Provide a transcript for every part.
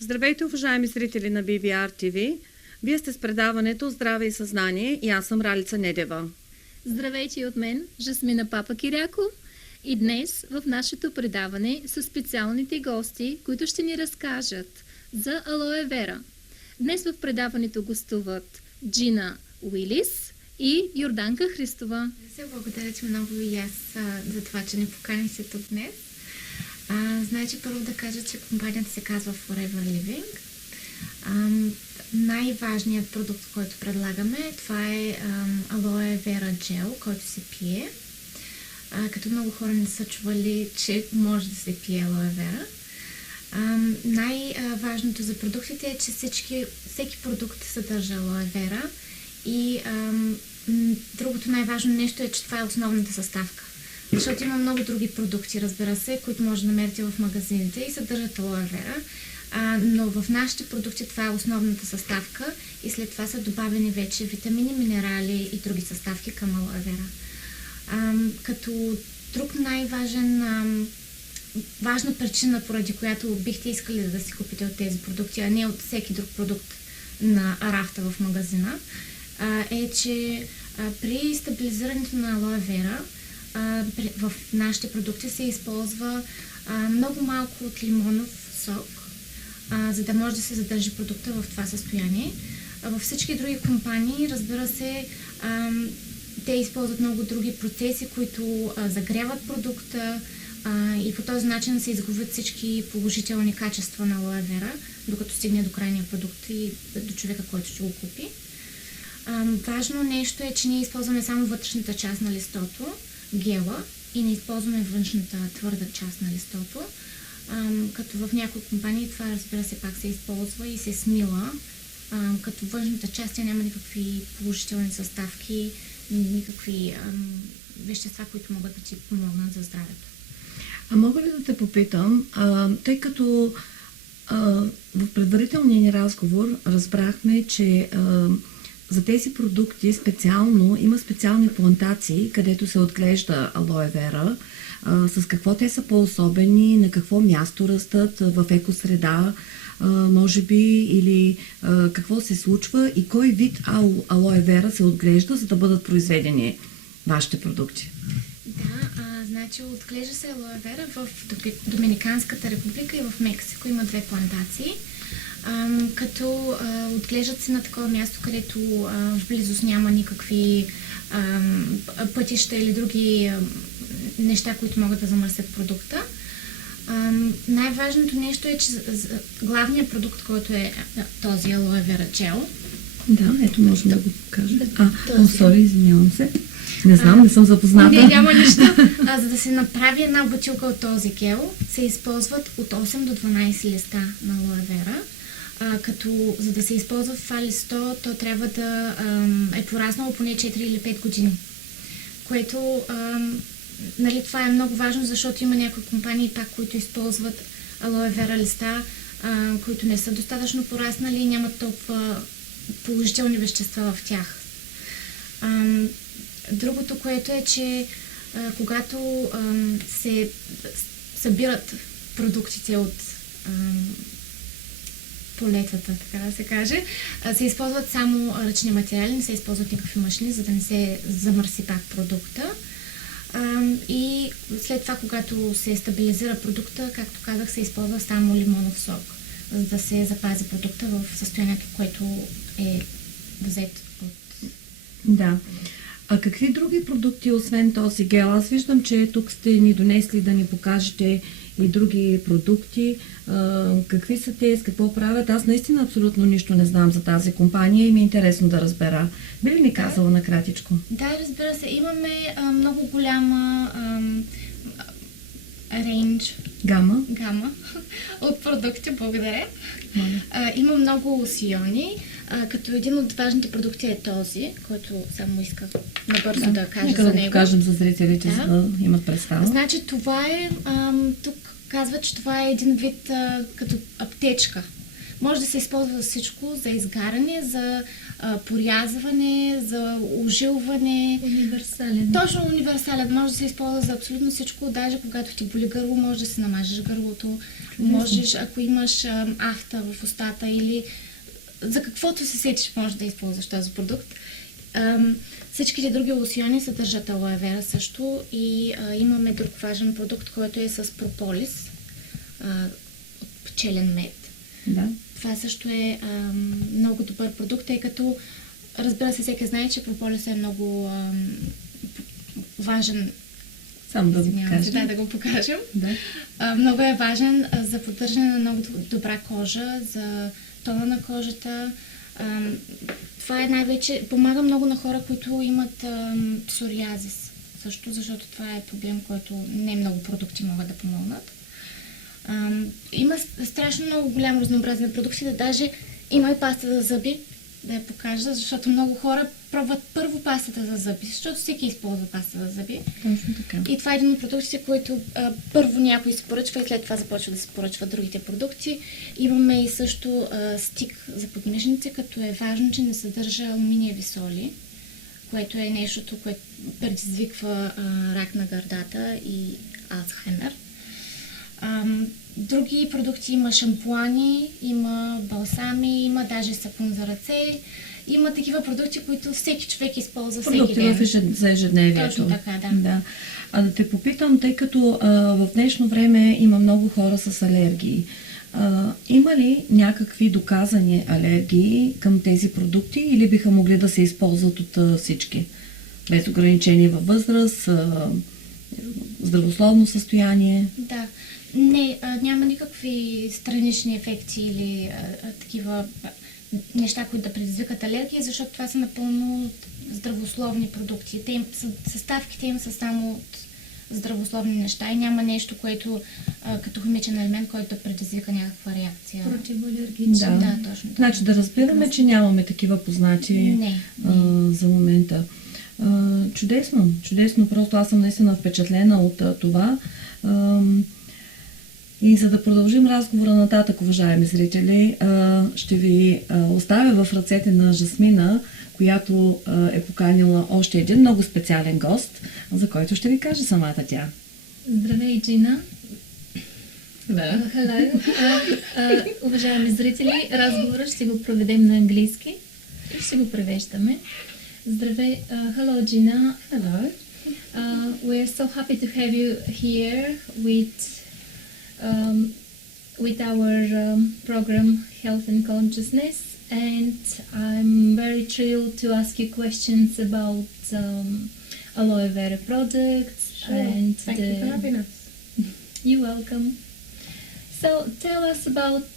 Здравейте, уважаеми зрители на BBRTV! Вие сте с предаването Здраве и съзнание и аз съм Ралица Недева. Здравейте и от мен, Жасмина Папа Киряко. И днес в нашето предаване са специалните гости, които ще ни разкажат за Алое Вера. Днес в предаването гостуват Джина Уилис и Йорданка Христова. Благодаря ти много и аз за това, че ни поканихте тук днес. Значи първо да кажа, че компанията се казва Forever Living. Най-важният продукт, който предлагаме, това е Алое Вера джел, който се пие. Като много хора не са чували, че може да се пие Алое Вера. Най-важното за продуктите е, че всеки продукт съдържа Алое Вера и другото най-важно нещо е, че това е основната съставка. Защото има много други продукти, разбира се, които може да намерите в магазините и съдържат Алое Вера. Но в нашите продукти това е основната съставка и след това са добавени вече витамини, минерали и други съставки към Алое Вера. Като друг важна причина, поради която бихте искали да си купите от тези продукти, а не от всеки друг продукт на рафта в магазина, е, че при стабилизирането на Алое Вера в нашите продукти се използва много малко от лимонов сок, за да може да се задържи продукта в това състояние. Във всички други компании, разбира се, те използват много други процеси, които загряват продукта и по този начин се изгубват всички положителни качества на Алое Вера, докато стигне до крайния продукт и до човека, който ще го купи. Важно нещо е, че ние използваме само вътрешната част на листото, гела, и не използваме външната твърда част на листото, като в някои компании това, разбира се, пак се използва и се смила, като външната част тя няма никакви положителни съставки, никакви вещества, които могат да ти помогнат за здравето. А мога ли да те попитам, тъй като в предварителния ни разговор разбрахме, че за тези продукти специално има специални плантации, където се отглежда Алое Вера. С какво те са по-особени, на какво място растат, в екосреда, може би, или какво се случва и кой вид Алое Вера се отглежда, за да бъдат произведени вашите продукти? Значи отглежда се Алое Вера в Доминиканската република и в Мексико. Има 2 плантации. Като отглеждат се на такова място, където в близост няма никакви пътища или други неща, които могат да замърсят продукта. Най-важното нещо е, че главният продукт, който е този Алое Вера джел. Да, ето можем да го покажем. Извинявам се. Не знам, не съм запозната. Няма нищо. За да се направи една бутилка от този гел, се използват от 8 до 12 листа на Алое Вера. Като за да се използва в това листо, то трябва да е пораснало поне 4 или 5 години. Което, това е много важно, защото има някои компании пак, които използват Алое Вера листа, които не са достатъчно пораснали и нямат толкова положителни вещества в тях. Другото, което е, че когато се събират продуктите от полетата, така да се каже, се използват само ръчни материали, не се използват никакви машини, за да не се замърси пак продукта. И след това, когато се стабилизира продукта, както казах, се използва само лимонов сок, за да се запази продукта в състоянието, което е взет от... Да. А какви други продукти, освен този гел? Аз виждам, че тук сте ни донесли да ни покажете и други продукти. Какви са те, с какво правят? Аз наистина абсолютно нищо не знам за тази компания и ми е интересно да разбера. Би ли ни казала накратичко? Да, разбира се. Имаме много голяма рейндж. Гама от продукти, благодаря. Има много лосиони, като един от важните продукти е този, който само исках набързо да кажа за него. Да покажем за зрителите, за да имат представа. Значи това е, тук казва, че това е един вид като аптечка. може да се използва за всичко, за изгаряне, за порязване, за ожилване. Универсален. Точно универсален. Може да се използва за абсолютно всичко. Даже когато ти боли гърло, може да си намажеш гърлото. Можеш, ако имаш афта в устата или за каквото се сетиш, може да използваш този продукт. Всичките други лосьони съдържат алоe вера също и имаме друг важен продукт, който е с прополис, от пчелен мед. Да. Това също е много добър продукт, тъй като, разбира се, всеки знае, че прополис е много важен. Само да го покажем. Да, да го покажем. Да. Много е важен за поддържане на много добра кожа, за тона на кожата. Това е най-вече, помага много на хора, които имат псориазис също, защото това е проблем, който не много продукти могат да помогнат. Има страшно много голямо разнообразие на продукти, да даже има и паста за зъби, да я покажа, защото много хора пробват първо пастата за зъби, защото всеки използва паста за зъби. Точно така. И това е един от продуктите, които първо някой се поръчва и след това започва да се поръчват другите продукти. Имаме и също стик за подмишници, като е важно, че не съдържа алуминиеви соли, което е нещото, което предизвиква рак на гърдата и Алцхаймер. Други продукти има шампуани, има балсами, има даже сапун за ръце. Има такива продукти, които всеки човек използва всеки ден. Продукти за ежедневието. Точно така, да. Да. Да те попитам, тъй като в днешно време има много хора с алергии. Има ли някакви доказани алергии към тези продукти или биха могли да се използват от всички? Без ограничение във възраст, здравословно състояние? Да. Не, няма никакви странични ефекти или такива неща, които да предизвикат алергия, защото това са напълно здравословни продукти. Съставките им са само от здравословни неща и няма нещо, което като химичен елемент, който да предизвика някаква реакция. Противоалергична. Да, точно. Значи да разбираме, че нямаме такива познати за момента. Чудесно, чудесно. Просто аз съм наистина впечатлена от това. И за да продължим разговора нататък, уважаеми зрители, ще ви оставя в ръцете на Жасмина, която е поканила още един много специален гост, за който ще ви каже самата тя. Здравей, Джина! Hello. Уважаеми зрители, разговора ще го проведем на английски и ще го превеждаме. Здравей! Hello, Gina! Hello. We are so happy to have you here with our program Health and Consciousness, and I'm very thrilled to ask you questions about Aloe Vera products. Sure. And Thank you for having us. You're welcome. So tell us about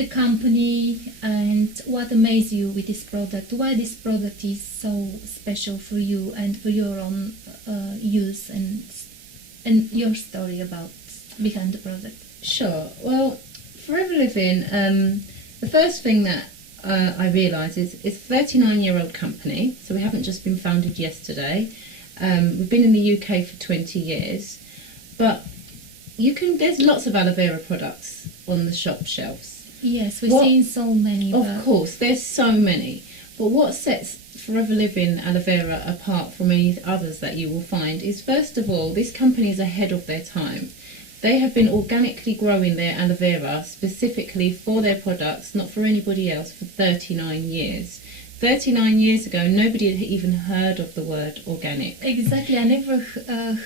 the company and what amazed you with this product, why this product is so special for you and for your own use, and your story about behind the product. Sure. Well, Forever Living, the first thing that I realised is it's a 39-year-old company, so we haven't just been founded yesterday. We've been in the UK for 20 years, but there's lots of aloe vera products on the shop shelves. Yes, we've seen so many. Of course, there's so many. But what sets Forever Living aloe vera apart from any others that you will find is, first of all, this company is ahead of their time. They have been organically growing their aloe vera specifically for their products, not for anybody else, for 39 years. 39 years ago, nobody had even heard of the word organic. Exactly, I never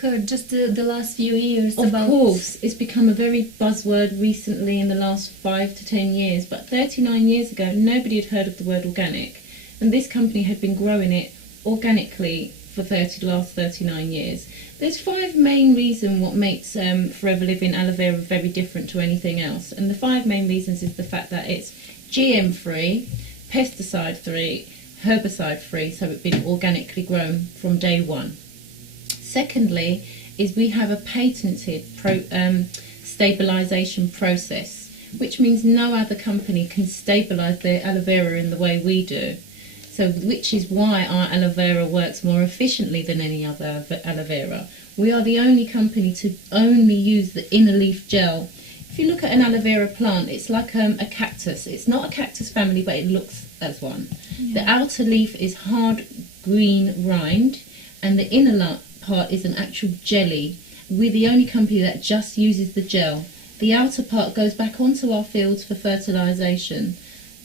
heard just the last few years about... Of course, it's become a very buzzword recently in the last 5 to 10 years, but 39 years ago, nobody had heard of the word organic. And this company had been growing it organically for the last 39 years. There's 5 main reasons what makes Forever Living aloe vera very different to anything else. And the 5 main reasons is the fact that it's GM-free, pesticide-free, herbicide-free, so it's been organically grown from day one. Secondly, is we have a patented stabilisation process, which means no other company can stabilise their aloe vera in the way we do. So, which is why our aloe vera works more efficiently than any other aloe vera. We are the only company to only use the inner leaf gel if you look at an aloe vera plant, it's like a cactus. It's not a cactus family, but it looks as one. The outer leaf is hard green rind, and the inner part is an actual jelly. We're the only company that just uses the gel. The outer part goes back onto our fields for fertilisation.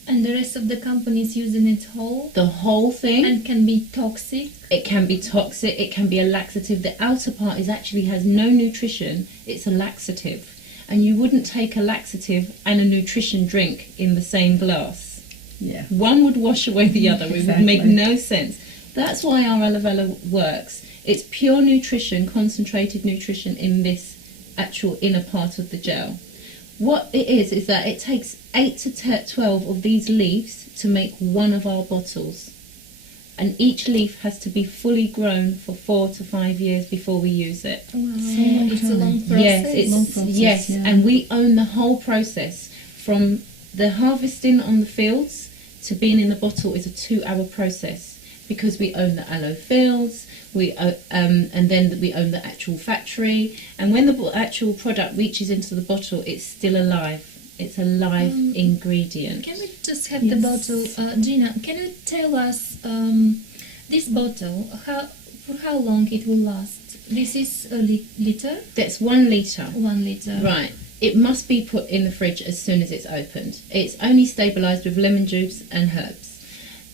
And the rest of the companies using it whole? The whole thing. And can be toxic? It can be toxic, it can be a laxative. The outer part actually has no nutrition, it's a laxative. And you wouldn't take a laxative and a nutrition drink in the same glass. Yeah. One would wash away the other. It would make no sense. That's why our aloe vera works. It's pure nutrition, concentrated nutrition in this actual inner part of the gel. What it is that it takes 8 to 12 of these leaves to make one of our bottles. And each leaf has to be fully grown for 4 to 5 years before we use it. Wow. So it's a long process. Yes, and we own the whole process. From the harvesting on the fields to being in the bottle is a 2-hour process, because we own the aloe fields, and then we own the actual factory. And when the actual product reaches into the bottle, it's still alive. It's a live ingredient. Can we just have the bottle? Gina, can you tell us this bottle, for how long it will last? This is a liter? That's 1 litre. 1 litre. Right. It must be put in the fridge as soon as it's opened. It's only stabilised with lemon juice and herbs.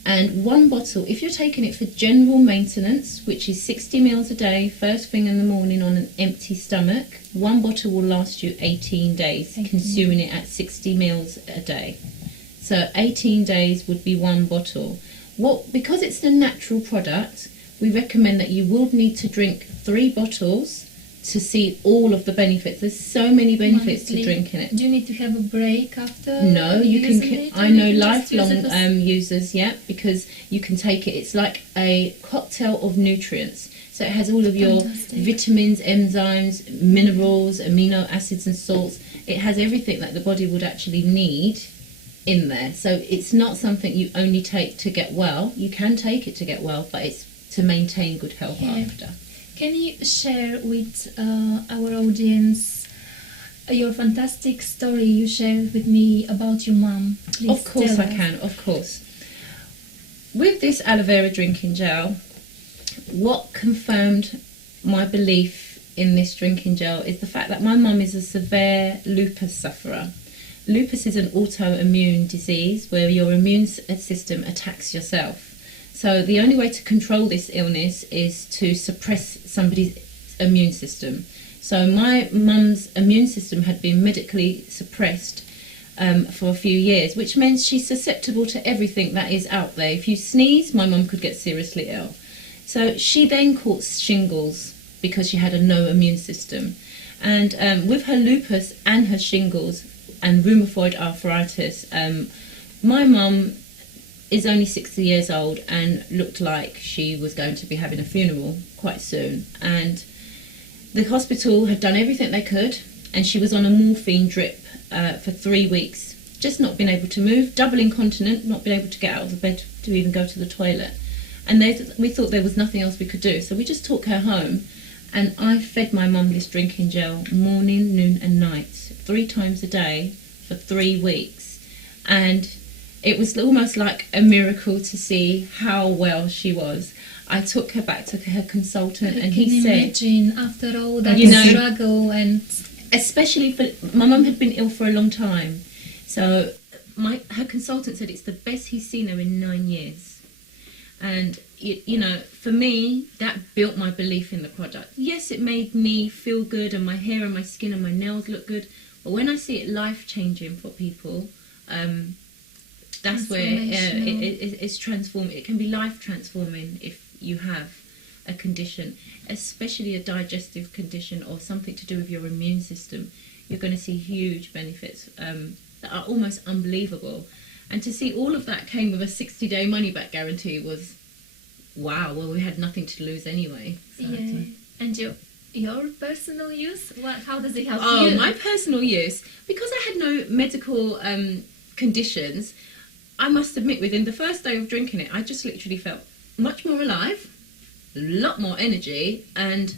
And 1 bottle, if you're taking it for general maintenance, which is 60 ml a day, first thing in the morning on an empty stomach, 1 bottle will last you 18 days, consuming it at 60 ml a day. So 18 days would be 1 bottle. Because it's the natural product, we recommend that you would need to drink 3 bottles to see all of the benefits. There's so many benefits to drinking it. Do you need to have a break after? No, you can. It? I know lifelong users, because you can take it. It's like a cocktail of nutrients. So it has all of your vitamins, enzymes, minerals, amino acids and salts. It has everything that the body would actually need in there. So it's not something you only take to get well. You can take it to get well, but it's to maintain good health after. Can you share with our audience your fantastic story you shared with me about your mum? Please of course I can, of course. With this aloe vera drinking gel, what confirmed my belief in this drinking gel is the fact that my mum is a severe lupus sufferer. Lupus is an autoimmune disease where your immune system attacks yourself. So the only way to control this illness is to suppress somebody's immune system. So my mum's immune system had been medically suppressed for a few years, which means she's susceptible to everything that is out there. If you sneeze, my mum could get seriously ill. So she then caught shingles because she had a no immune system. And with her lupus and her shingles and rheumatoid arthritis, my mum is only 60 years old and looked like she was going to be having a funeral quite soon. And the hospital had done everything they could, and she was on a morphine drip for 3 weeks, just not being able to move, double incontinent, not being able to get out of the bed to even go to the toilet. And we thought there was nothing else we could do, so we just took her home, and I fed my mum this drinking gel morning, noon and night, 3 times a day for 3 weeks. And it was almost like a miracle to see how well she was. I took her back to her consultant, and he said, imagine after all that struggle, and especially for my mum had been ill for a long time, so her consultant said it's the best he's seen her in 9 years. And for me, that built my belief in the product. Yes, it made me feel good, and my hair and my skin and my nails look good, but when I see it life changing for people, that's where it's transformed. It can be life transforming if you have a condition, especially a digestive condition or something to do with your immune system. You're going to see huge benefits that are almost unbelievable. And to see all of that came with a 60-day money-back guarantee was, wow. Well, we had nothing to lose anyway. So And your personal use? How does it help you? Oh, my personal use, because I had no medical conditions, I must admit, within the first day of drinking it, I just literally felt much more alive, a lot more energy, and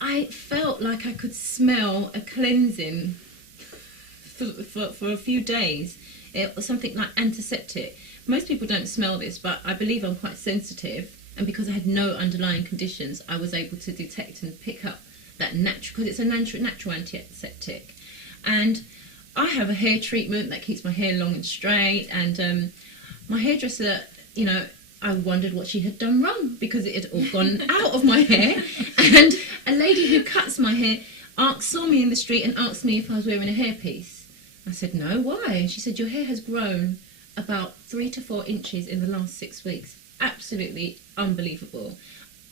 I felt like I could smell a cleansing for a few days. It was something like antiseptic. Most people don't smell this, but I believe I'm quite sensitive, and because I had no underlying conditions, I was able to detect and pick up that natural, because it's a natural antiseptic. And I have a hair treatment that keeps my hair long and straight, and my hairdresser, you know, I wondered what she had done wrong, because it had all gone out of my hair. And a lady who cuts my hair saw me in the street and asked me if I was wearing a hairpiece. I said, no, why? And she said, your hair has grown about 3 to 4 inches in the last 6 weeks. Absolutely unbelievable.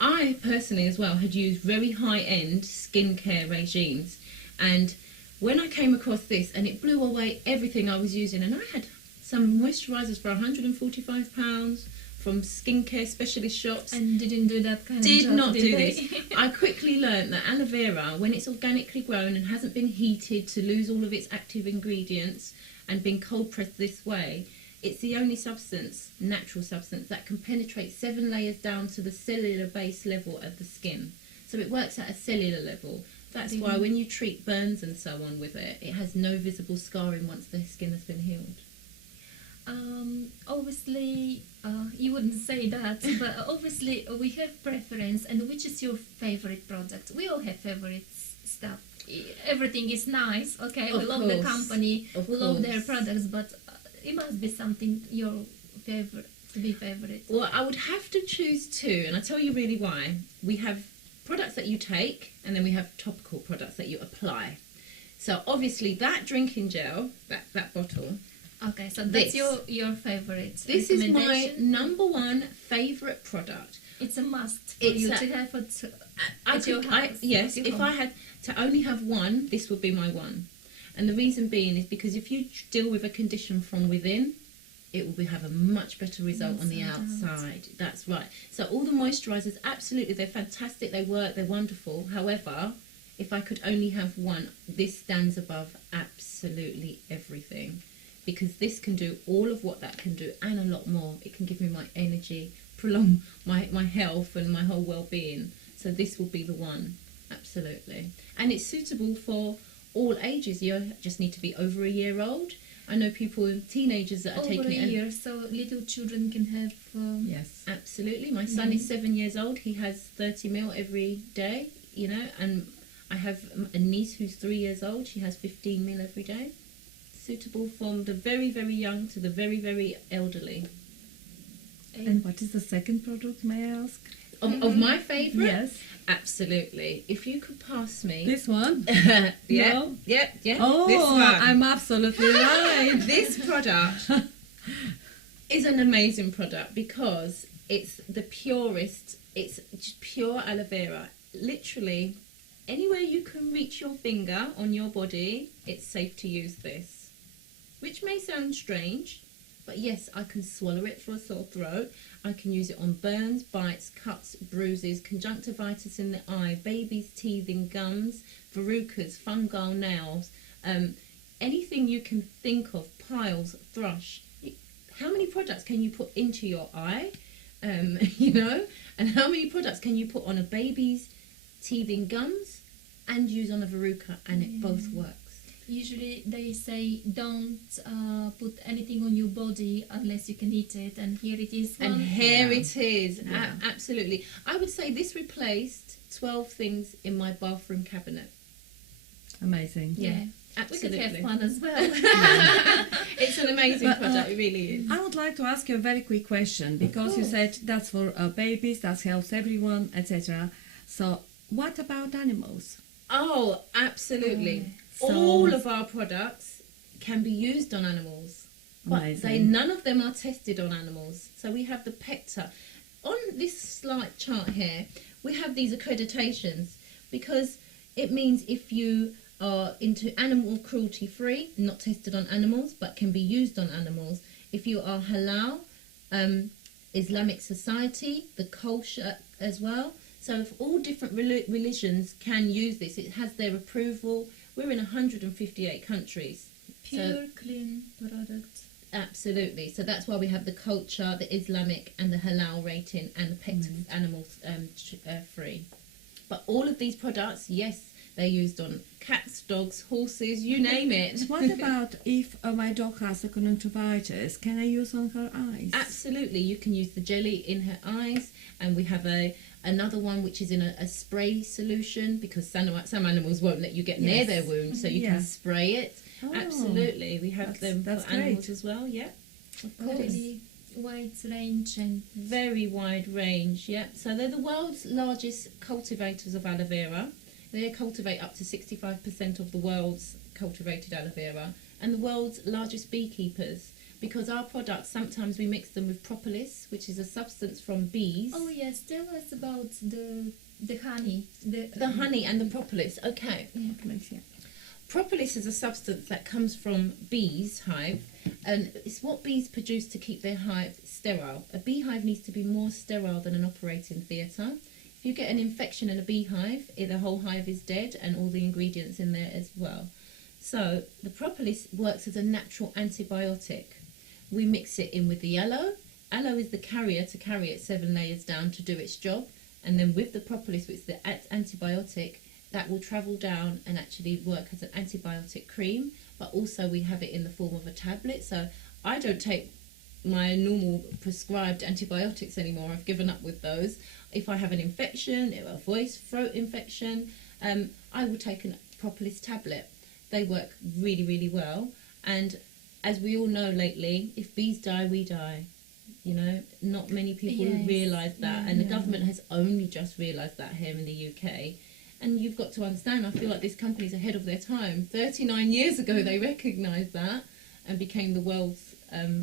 I personally as well had used very high-end skincare regimes, and when I came across this, and it blew away everything I was using, and I had some moisturisers for £145 from skincare specialist shops. And didn't do that kind of Did job, not did do they? this. I quickly learned that aloe vera, when it's organically grown and hasn't been heated to lose all of its active ingredients and been cold pressed this way, it's the only substance, natural substance, that can penetrate 7 layers down to the cellular base level of the skin. So it works at a cellular level. That's why when you treat burns and so on with it, it has no visible scarring once the skin has been healed. Obviously, you wouldn't say that, but obviously we have preference. And which is your favorite product? We all have favorite stuff. Everything is nice, okay? We love the company, we love their products, but it must be something your favorite, to be favorite. Well, I would have to choose 2, and I'll tell you really why. We have products that you take, and then we have topical products that you apply. So obviously that drinking gel, that bottle, Okay, so that's your favorite. this is my #1 favourite product. It's a must for you to have it at your house. Yes, at your if home. I had to only have one, this would be my one. And the reason being is because if you deal with a condition from within, it will have a much better result on the outside. That's right. So all the moisturisers, absolutely, they're fantastic, they work, they're wonderful. However, if I could only have one, this stands above absolutely everything. Because this can do all of what that can do and a lot more. It can give me my energy, prolong my health and my whole well-being. So this will be the one, absolutely. And it's suitable for all ages. You just need to be over a year old. I know people, teenagers that are over taking a it. year, so little children can have. Yes, absolutely. My son is 7 years old. He has 30 ml every day, you know, and I have a niece who's 3 years old. She has 15 ml every day. Suitable from the very, very young to the very, very elderly. And what is the second product, may I ask? Of my favourite? Yes. Absolutely. If you could pass me. This one? Yeah, No? yeah. Oh, this one. I'm absolutely right. This product is an amazing product because it's the purest. It's just pure aloe vera. Literally, anywhere you can reach your finger on your body, it's safe to use this. Which may sound strange, but yes, I can swallow it for a sore throat. I can use it on burns, bites, cuts, bruises, conjunctivitis in the eye, babies' teething, gums, verrucas, fungal nails, anything you can think of, piles, thrush. How many products can you put into your eye, you know? And how many products can you put on a baby's teething gums and use on a verruca, and it both works. Usually they say don't put anything on your body unless you can eat it, and here it is. And here it is. Yeah. Absolutely. I would say this replaced 12 things in my bathroom cabinet. Amazing. Yeah, We absolutely. could have fun as well. It's an amazing But, product, it really is. I would like to ask you a very quick question, because you said that's for babies, that helps everyone, etc. So what about animals? Oh, absolutely. So- All of our products can be used on animals, but Amazing. none of them are tested on animals. So we have the PECTA. On this slight chart here, we have these accreditations because it means if you are into animal cruelty free, not tested on animals, but can be used on animals. If you are halal, Islamic society, the kosher as well. So if all different religions can use this, it has their approval. We're in 158 countries. Pure, clean product. Absolutely. So that's why we have the culture, the Islamic and the halal rating and the pet animal free. But all of these products, yes, They're used on cats, dogs, horses, you name it. What about if my dog has a conjunctivitis? Can I use on her eyes? Absolutely, you can use the jelly in her eyes, and we have another one which is in a spray solution, because some animals won't let you get near their wound, so you can spray it. Oh, Absolutely, we have them for animals great. as well. Yeah, of course. Really wide range and Very wide range. Yeah, so they're the world's largest cultivators of aloe vera. They cultivate up to 65% of the world's cultivated aloe vera, and the world's largest beekeepers, because our products, sometimes we mix them with propolis, which is a substance from bees. oh yes, tell us about the honey. The honey and the propolis. Okay. Yeah. Propolis is a substance that comes from bees' hive, and it's what bees produce to keep their hive sterile. A beehive needs to be more sterile than an operating theatre. If you get an infection in a beehive, the whole hive is dead and all the ingredients in there as well. So the propolis works as a natural antibiotic. We mix it in with the aloe. Aloe is the carrier to carry it 7 layers down to do its job, and then with the propolis, which is the antibiotic, that will travel down and actually work as an antibiotic cream, but also we have it in the form of a tablet. So I don't take my normal prescribed antibiotics anymore. I've given up with those. If I have an infection, a throat infection, I will take a propolis tablet. They work really, really well. And as we all know lately, if bees die, we die. You know, not many people realise that, and the government has only just realised that here in the UK. And you've got to understand, I feel like this company's ahead of their time. 39 years ago, they recognised that and became the world's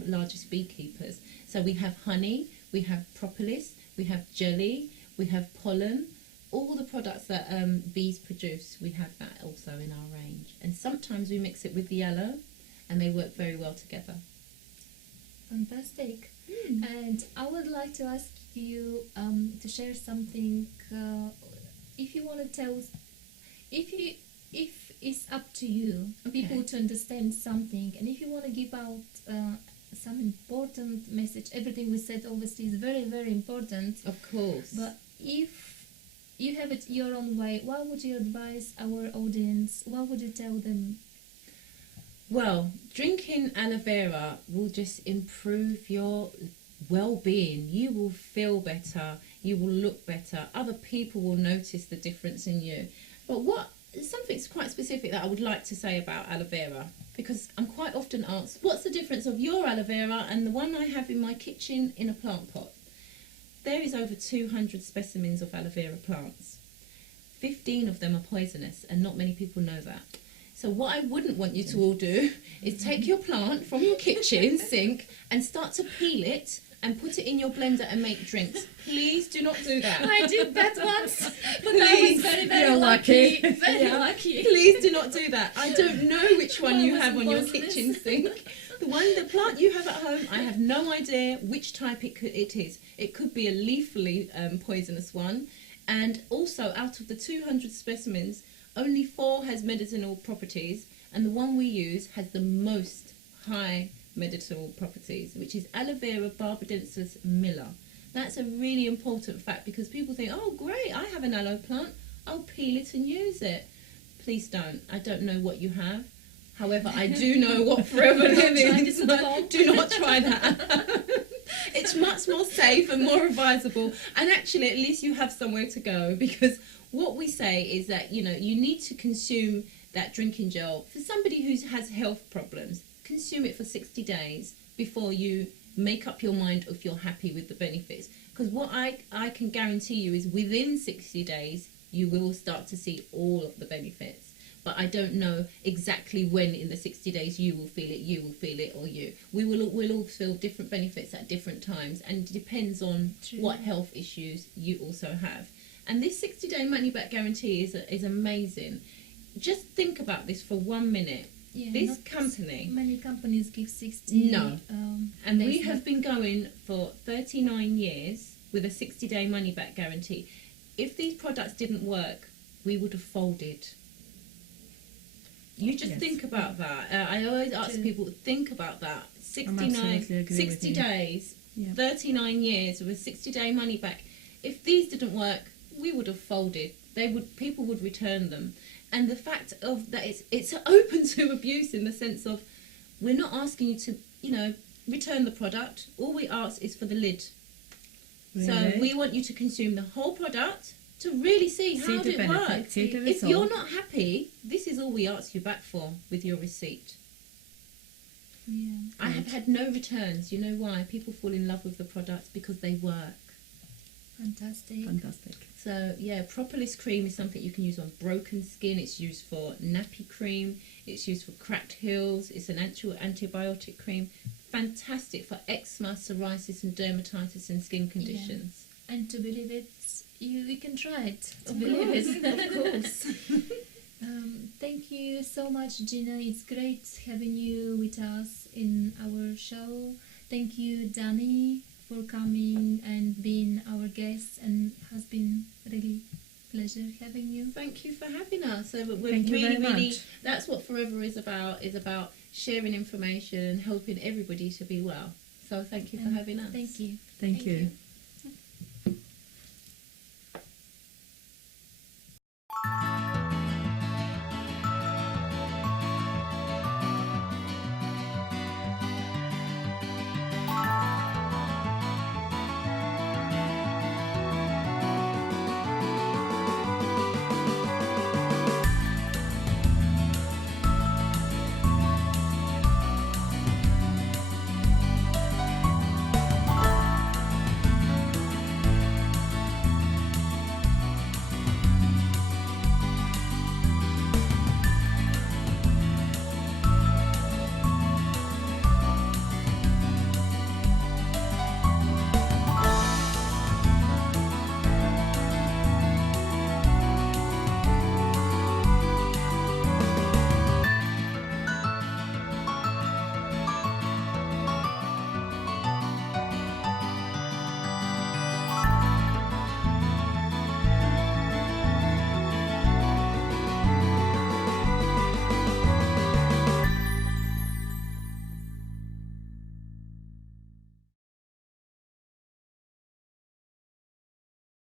largest beekeepers. So we have honey, we have propolis, we have jelly, we have pollen. All the products that bees produce, we have that also in our range. And sometimes we mix it with the aloe, and they work very well together. Fantastic. And I would like to ask you to share something. If you want to tell, if it's up to you, people to understand something, and if you want to give out some important message, everything we said obviously is very, very important. Of course. But if you have it your own way, what would you advise our audience? What would you tell them? Well, drinking aloe vera will just improve your well-being. You will feel better, you will look better, other people will notice the difference in you. But something quite specific that I would like to say about aloe vera, because I'm quite often asked, what's the difference of your aloe vera and the one I have in my kitchen in a plant pot? There is over 200 specimens of aloe vera plants. 15 of them are poisonous, and not many people know that. So what I wouldn't want you to all do is take your plant from your kitchen sink and start to peel it and put it in your blender and make drinks. Please do not do that. I did that once, but I was very, very lucky. Very lucky. Please do not do that. I don't know which one you have on your kitchen sink. The plant you have at home, I have no idea which type it is. It could be a lethally poisonous one. And also, out of the 200 specimens, only 4 has medicinal properties, and the one we use has the most high medicinal properties, which is Aloe Vera barbadensis miller. That's a really important fact, because people think, oh great, I have an aloe plant, I'll peel it and use it. Please don't. I don't know what you have. However, I do know what Forever Living is. Do not try that. It's much more safe and more advisable, and actually at least you have somewhere to go, because what we say is that, you need to consume that drinking gel. For somebody who has health problems, consume it for 60 days before you make up your mind if you're happy with the benefits. Because what I can guarantee you is within 60 days, you will start to see all of the benefits. But I don't know exactly when in the 60 days you will feel it, or you. We'll all feel different benefits at different times, and it depends on what health issues you also have. And this 60-day money-back guarantee is amazing. Just think about this for 1 minute. Yeah, this company... Many companies give 60 No. And we days. have been going for 39 years with a 60-day money-back guarantee. If these products didn't work, we would have folded. You just think about that. I always ask people, think about that. 60 days, 39 years with a 60-day money-back. If these didn't work, we would have folded. People would return them. And the fact of that it's open to abuse in the sense of we're not asking you to, return the product. All we ask is for the lid. Really? So we want you to consume the whole product to really see how the it benefit, works. see the If you're result. not happy, this is all we ask you back for with your receipt. Yeah. I have had no returns. You know why? People fall in love with the products because they work. Fantastic. Fantastic. So yeah, Propolis cream is something you can use on broken skin. It's used for nappy cream. It's used for cracked heels. It's an antibiotic cream. Fantastic for eczema, psoriasis and dermatitis and skin conditions. And to believe it, we can try it. To Of believe course, it. of course. Thank you so much, Gina. It's great having you with us in our show. Thank you, Danny, for coming and being our guest, and has been really pleasure having you. Thank you for having us. So we're Thank you really, very really, much. that's what Forever is about sharing information and helping everybody to be well. So thank you for And having us. Thank you. Thank you. you.